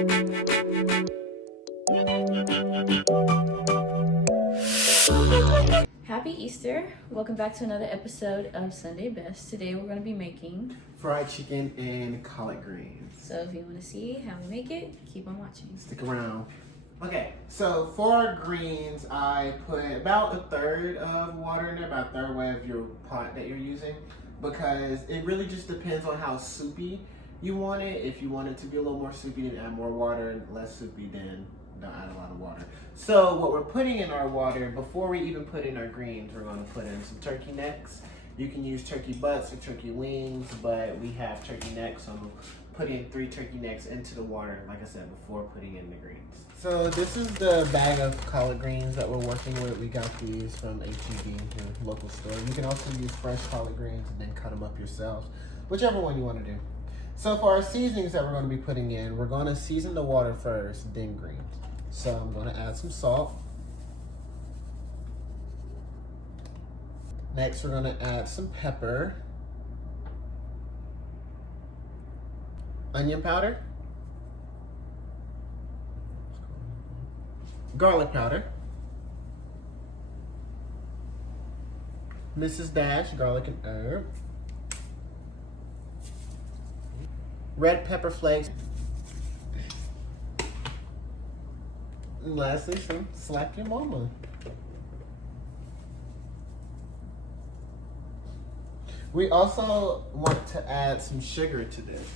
Happy Easter. Welcome back to another episode of Sunday Best. Today we're going to be making fried chicken and collard greens. So if you want to see how we make it, keep on watching. Stick around. Okay, so for our greens, I put about a third of water in there, about a third way of your pot that you're using, because it really just depends on how soupy you want it. If you want it to be a little more soupy, then add more water, and less soupy, then don't add a lot of water. So what we're putting in our water, before we even put in our greens, we're going to put in some turkey necks. You can use turkey butts or turkey wings, but we have turkey necks, so I'm going to put in 3 turkey necks into the water, like I said, before putting in the greens. So this is the bag of collard greens that we're working with. We got these from HEB, your local store. You can also use fresh collard greens and then cut them up yourselves, whichever one you want to do. So for our seasonings that we're going to be putting in, we're going to season the water first, then greens. So I'm going to add some salt. Next, we're going to add some pepper, onion powder, garlic powder, Mrs. Dash garlic and herb, red pepper flakes, and lastly, some slap your mama. We also want to add some sugar to this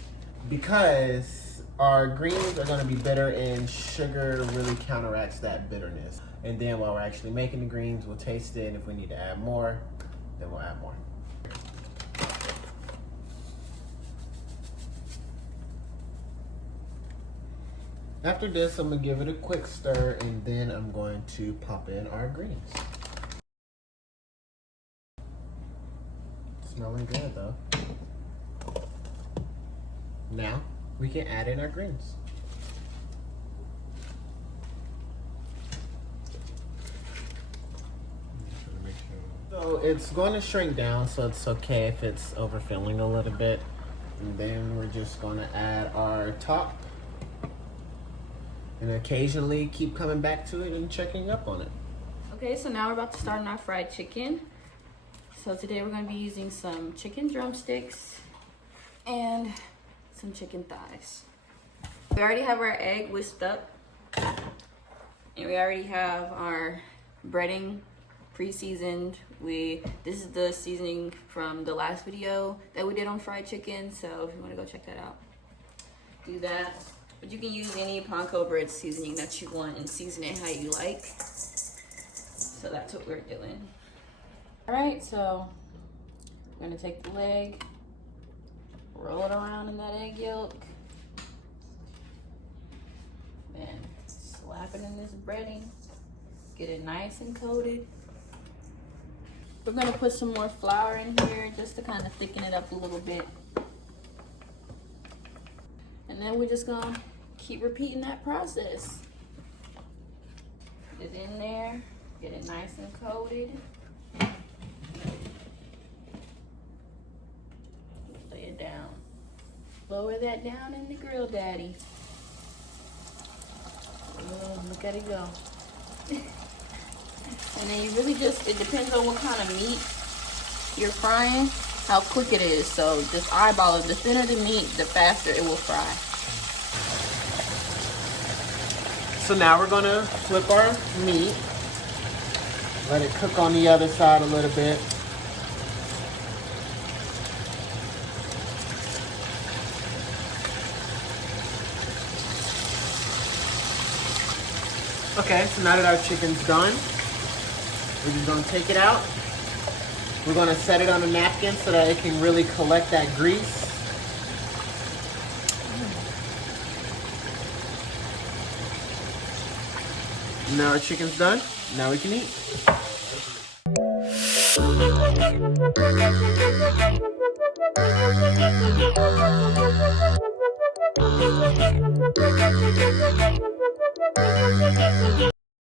because our greens are going to be bitter and sugar really counteracts that bitterness. And then while we're actually making the greens, we'll taste it, and if we need to add more, then we'll add more. After this, I'm going to give it a quick stir, and then I'm going to pop in our greens. Smelling good though. Now we can add in our greens. So it's going to shrink down, so it's okay if it's overfilling a little bit. And then we're just going to add our top. And occasionally keep coming back to it and checking up on it. Okay, so now we're about to start on our fried chicken. So today we're going to be using some chicken drumsticks and some chicken thighs. We already have our egg whisked up, and we already have our breading pre-seasoned. This is the seasoning from the last video that we did on fried chicken, so if you want to go check that out, do that. But you can use any panko bread seasoning that you want and season it how you like. So that's what we're doing. All right, so I'm gonna take the leg, roll it around in that egg yolk, then slap it in this breading, get it nice and coated. We're gonna put some more flour in here just to kind of thicken it up a little bit. And then we're just gonna keep repeating that process. Get it in there, get it nice and coated. Lay it down. Lower that down in the grill, Daddy. Oh, look at it go. And then you really just, it depends on what kind of meat you're frying, how quick it is. So just eyeball it. The thinner the meat, the faster it will fry. So now we're gonna flip our meat. Let it cook on the other side a little bit. Okay, so now that our chicken's done, we're just gonna take it out. We're gonna set it on a napkin so that it can really collect that grease. Now our chicken's done. Now we can eat.